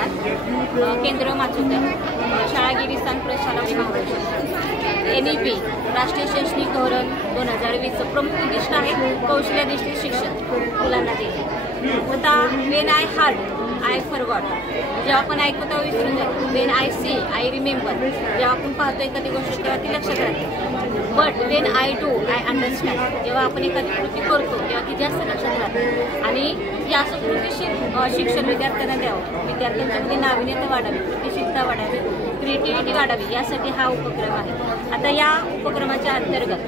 नमस्कार. केंद्र माचुकर शाळा गिरीस्थान प्रशाला महाराष्ट्र NEP राष्ट्रीय शैक्षणिक धोरण 2020 प्रमुख उद्दिष्ट आहे कौशल्याधिष्ठित शिक्षण मुलांना देणे. आता when I heard I forgot, जेव्हा आपण ऐकतो विसरून जातो. When I see I remember, जेव्हा आपण पाहतो एखादी गोष्ट तेव्हा ती लक्षात राहते. But when I do I understand, जेव्हा आपण एखादी कृती करतो तेव्हा ती जास्त लक्षात राहते. आणि या असं कृतीशील शिक्षण विद्यार्थ्यांना द्यावं, विद्यार्थ्यांच्यामध्ये नाविन्यता वाढावी, कृतीशीलता वाढावी, क्रिएटिव्हिटी वाढावी, यासाठी हा उपक्रम आहे. आता या उपक्रमाच्या अंतर्गत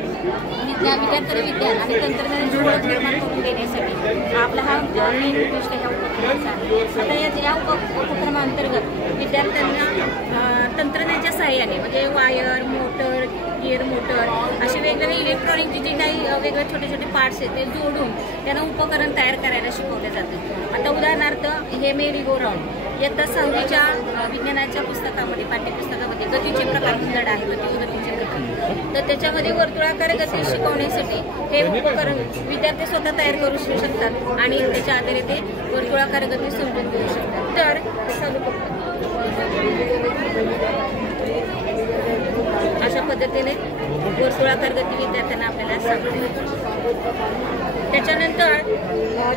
विद्यार्थ्यांना विज्ञान आणि तंत्रज्ञानाची ओळख निर्माण करून देण्यासाठी आपला हा मेन उद्दिष्ट ह्या उपक्रमाचा आहे. आता या उपक्रमाअंतर्गत विद्यार्थ्यांना तंत्रज्ञानाच्या सहाय्याने म्हणजे वायर, मोटर, गिअर मोटर असे वेगवेगळे इलेक्ट्रॉनिकचे जे काही वेगवेगळे छोटे छोटे पार्ट्स आहेत ते जोडून त्यांना उपकरण तयार करायला शिकवले जाते. आता उदाहरणार्थ हे मेरी गो राऊंड इयत्ता 6वीच्या विज्ञानाच्या पुस्तकामध्ये, पाठ्यपुस्तकामध्ये गतीचे प्रकार धडा आहे, गतीचे प्रकार. तर त्याच्यामध्ये वर्तुळाकार गती शिकवण्यासाठी हे उपकरण विद्यार्थी स्वतः तयार करू शकतात आणि त्याच्या आधारे ते वर्तुळाकार गती समजून घेऊ शकतात. तर अशा पद्धतीने वर्तुळाकार गती विद्यार्थ्यांना आपल्याला सांगतो. त्याच्यानंतर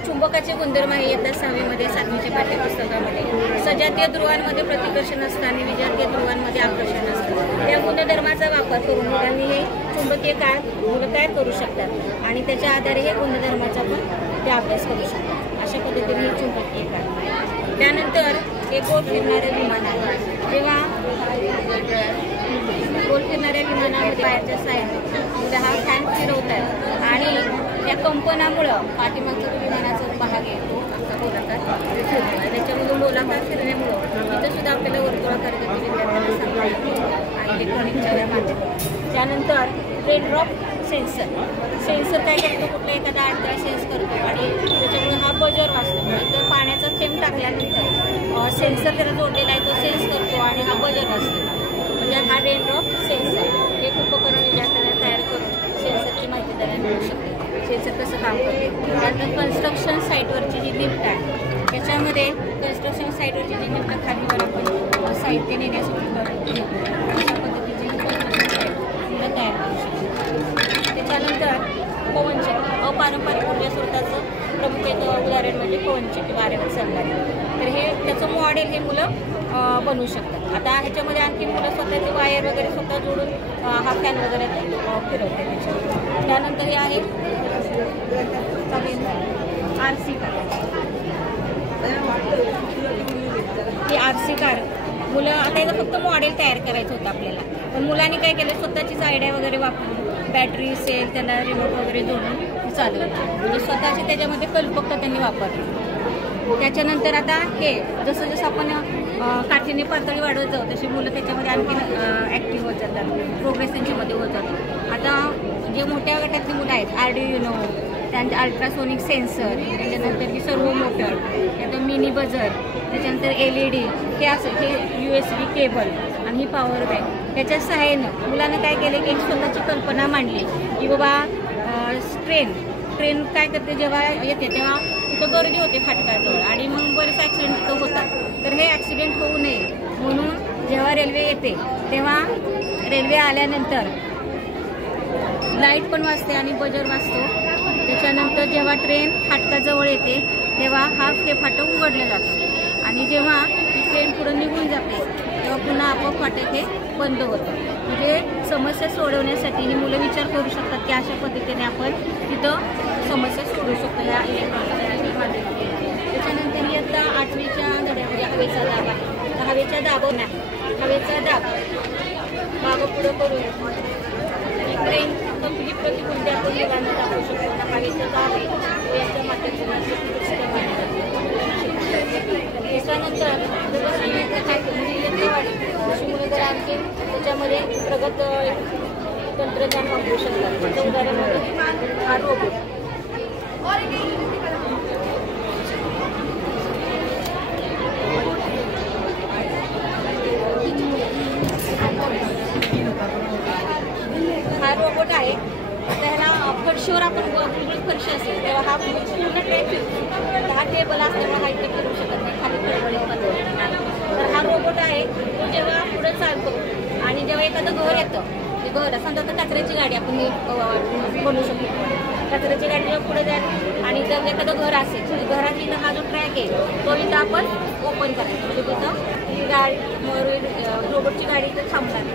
चुंबकाचे गुणधर्म आहे इयत्ता 6वीमध्ये 7वीच्या पाठ्यपुस्तकामध्ये. सजातीय ध्रुवांमध्ये प्रतिकर्षण असतं आणि विजातीय ध्रुवांमध्ये आकर्षण असतं. त्या गुणधर्माचा वापर करून मुलांनी हे चुंबकीय मुलं तयार करू शकतात आणि त्याच्या आधारे हे गुणधर्माचा पण ते अभ्यास करू शकतात. अशा पद्धतीने हे चुंबकीय कार. त्यानंतर एक गोल फिरणारे विमान आहे. जेव्हा गोल फिरणाऱ्या विमानामध्ये बाहेरच्या साईडने हा फॅन फिरवतात आणि त्या कंपनामुळं पाठीमागचा विमानाचा भाग आहे तो गोलाकार फिरतो. त्याच्यामधून गोलाकार फिरण्यामुळं तिथं सुद्धा आपल्याला वर्तुळाकार गती विद्यार्थ्यांना सांगता येते आणि इलेक्ट्रॉनिकच्या माध्यमातून. त्यानंतर रेनड्रॉप सेन्सर काय करतो, कुठला एखादा अडथळा सेन्स करतो आणि त्याच्यामुळे हा बजर वाचतो. तर पाण्याचा थेंब टाकल्यानंतर सेन्सर त्याला जोडलेला आहे, तो सेन्स करतो आणि हा बजर वाचतो. म्हणजे हा रेनड्रॉप सेन्सर एक उपकरण विद्यार्थ्यांना तयार करून सेन्सरची माहिती द्यायला मिळू शकते. सेन्सर कसं काम करते. त्यानंतर कन्स्ट्रक्शन साईटवरची जी लिफ्ट आहे त्याच्यामध्ये कन्स्ट्रक्शन साईटवरची जी लिफ्ट खालीवर आपण साहित्य नेण्यासाठी अशा पद्धतीची मुलं तयार करू शकतो. त्याच्यानंतर पवनचक्की, अपारंपरिक ऊर्जा स्रोताचं प्रमुख एक उदाहरण म्हणजे पवनचक्की, वाऱ्यावर चालणारे. तर हे त्याचं मॉडेल हे मुलं बनवू शकतात. आता ह्याच्यामध्ये आणखी मुलं स्वतःचे वायर वगैरे स्वतः जोडून हा फॅन वगैरे फिरवतात. त्यानंतर हे आहे RC कार. ही RC कार मुलं आता याचं फक्त मॉडेल तयार करायचं होतं आपल्याला, पण मुलांनी काय केलं स्वतःचीच आयडिया वगैरे वापरून बॅटरी सेल त्याला रिमोट वगैरे जोडून चालवलं, म्हणजे स्वतःची त्याच्यामध्ये कल्पकता त्यांनी वापरली. त्याच्यानंतर आता हे जसं जसं आपण काठीने पातळी वाढवत जाऊ तशी मुलं त्याच्यामध्ये आणखी ॲक्टिव्ह होत जातात, प्रोग्रेस त्यांच्यामध्ये होत जातो. आता जे मोठ्या गटातली मुलं आहेत आर्डिनो, त्यांचे अल्ट्रासोनिक सेन्सर, त्याच्यानंतर ही सर्वो मोटर, त्यानंतर मिनी बजर, त्याच्यानंतर LED, हे असं हे USB केबल आणि ही पॉवर बँक. त्याच्या सहाय्यानं मुलांना काय केलं की एक स्वतःची कल्पना मांडली की बाबा ट्रेन काय करते जेव्हा येते तेव्हा तिथं गर्दी होते फाटकाजवळ आणि मग बरेच ॲक्सिडेंट तिथं होतात. तर हे ॲक्सिडेंट होऊ नये म्हणून जेव्हा रेल्वे येते तेव्हा रेल्वे आल्यानंतर लाईट पण वाजते आणि बजर वाजतो. त्याच्यानंतर जेव्हा ट्रेन फाटकाजवळ येते तेव्हा हा हे फाटक उघडलं जातं आणि जेव्हा ट्रेन पुढं निघून जाते तेव्हा पुन्हा आपोआप फाटक हे बंद होतं. म्हणजे समस्या सोडवण्यासाठी ही मुलं विचार करू शकतात की अशा पद्धतीने आपण तिथं समस्या सोडवू शकतो या इलेक्ट्रॉनिक माध्यमातून. त्याच्यानंतर इयत्ता 8वीच्या धड्यामध्ये हवेचा दाब आहे. तर हवेच्या दाबावर नाही, हवेचा दाब मागं पुढं करून ट्रेन कंपनी प्रतिकृती आपण मुलांना दाखवू शकतो. हवेचा दाब आहे याच्या माध्यमातून त्याच्यानंतर अशी मुलं जर आणखी त्याच्यामध्ये प्रगत तंत्रज्ञान वापरू शकतात. त्याचं उदाहरण म्हणजे हा रोबोट. हा रोबोट आहे. त्याला फरशीवर आपण फरशी असेल तेव्हा हा पूर्ण ट्रेन फिरतो. हा टेबल असल्यामुळे हा इथे फिरू शकत नाही, खाली इथं ते घर समजा आता कचऱ्याची गाडी आपण बनवू शकतो. कचऱ्याची गाडी पुढे जाईल आणि जर एखादं घर असेल तर घरात इथं हा जो ट्रॅक आहे तो इथं आपण ओपन करायचा म्हणजे तिथं ही गाडी रोबोटची गाडी इथं थांबणार नाही.